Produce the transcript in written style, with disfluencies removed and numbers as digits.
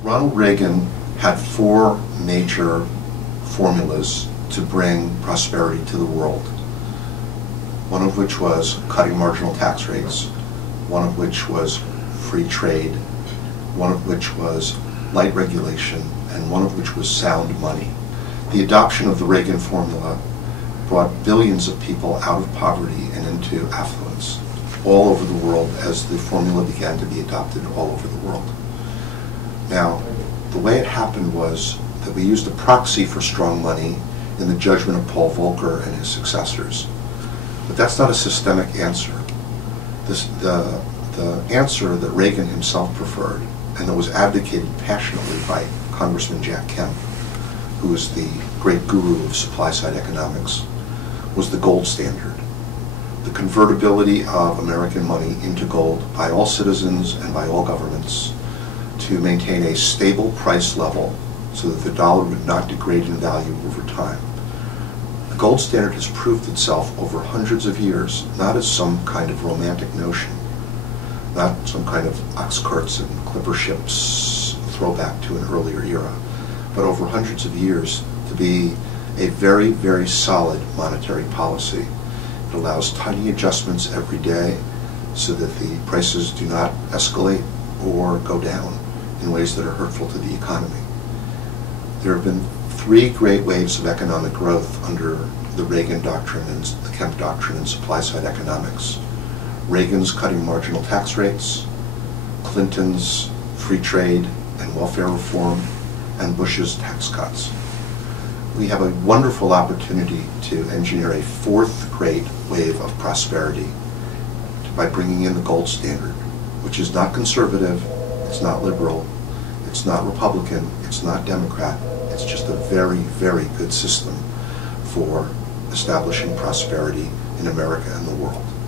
Ronald Reagan had four major formulas to bring prosperity to the world, one of which was cutting marginal tax rates, one of which was free trade, one of which was light regulation, and one of which was sound money. The adoption of the Reagan formula brought billions of people out of poverty and into affluence all over the world as the formula began to be adopted all over the world. Now, the way it happened was that we used a proxy for strong money in the judgment of Paul Volcker and his successors. But that's not a systemic answer. The answer that Reagan himself preferred, and that was advocated passionately by Congressman Jack Kemp, who is the great guru of supply-side economics, was the gold standard. The convertibility of American money into gold by all citizens and by all governments to maintain a stable price level so that the dollar would not degrade in value over time. The gold standard has proved itself over hundreds of years, not as some kind of romantic notion, not some kind of ox carts and clipper ships throwback to an earlier era, but over hundreds of years to be a very, very solid monetary policy. It allows tiny adjustments every day so that the prices do not escalate or go down in ways that are hurtful to the economy. There have been three great waves of economic growth under the Reagan doctrine and the Kemp doctrine in supply-side economics. Reagan's cutting marginal tax rates, Clinton's free trade and welfare reform, and Bush's tax cuts. We have a wonderful opportunity to engineer a fourth great wave of prosperity by bringing in the gold standard, which is not conservative, it's not liberal, it's not Republican, it's not Democrat, it's just a very, very good system for establishing prosperity in America and the world.